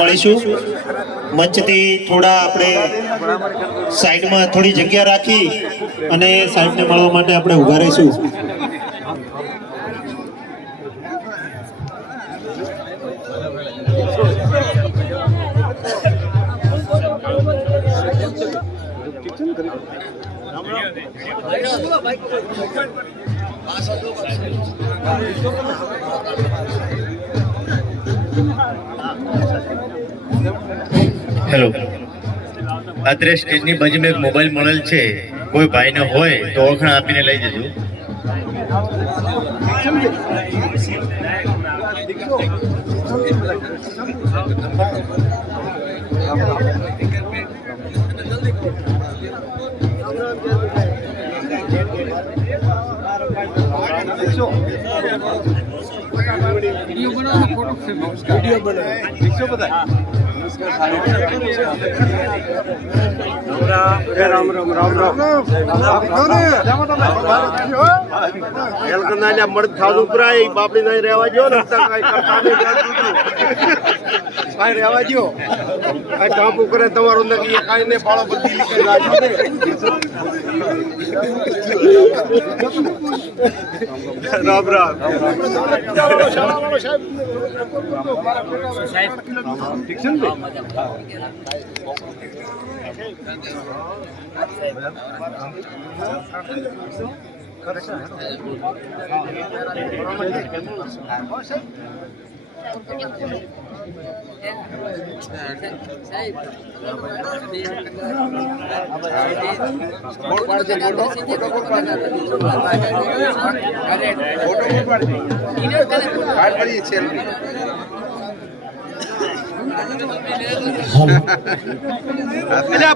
મળીશું મંચથી થોડા આપણે સાઈડમાં થોડી જગ્યા રાખી અને સાહેબને મળવા માટે આપણે ઊભા રહીશું. હેલો, અત્યારે સ્ટેજની બાજુમાં એક મોબાઈલ મળેલ છે, કોઈ ભાઈને હોય તો ઓળખાણ આપીને લઈ જજો. રામ રામ રામ રામ મળદ ખાધું પુરાય બાપડી નહીં રહેવા જો ને રહેવા જો કાપુ કરે તમારું નક્કી કાંઈ ને ફાળો બધી રામ રામ ઠીક છે ને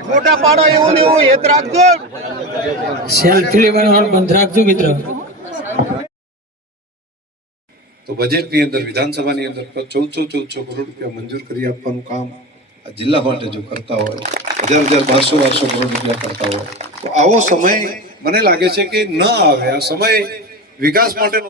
ફોટા પાડો એવું ને એવું હેત રાખજો. સેલ્ફી લેવાનું બંધ રાખજો મિત્ર. તો બજેટની અંદર વિધાનસભાની અંદર 1400 કરોડ રૂપિયા મંજૂર કરી આપવાનું કામ આ જિલ્લા માટે જો કરતા હોય, 1200 કરોડ રૂપિયા કરતા હોય, તો આવો સમય મને લાગે છે કે ન આવે. આ સમય વિકાસ માટેનો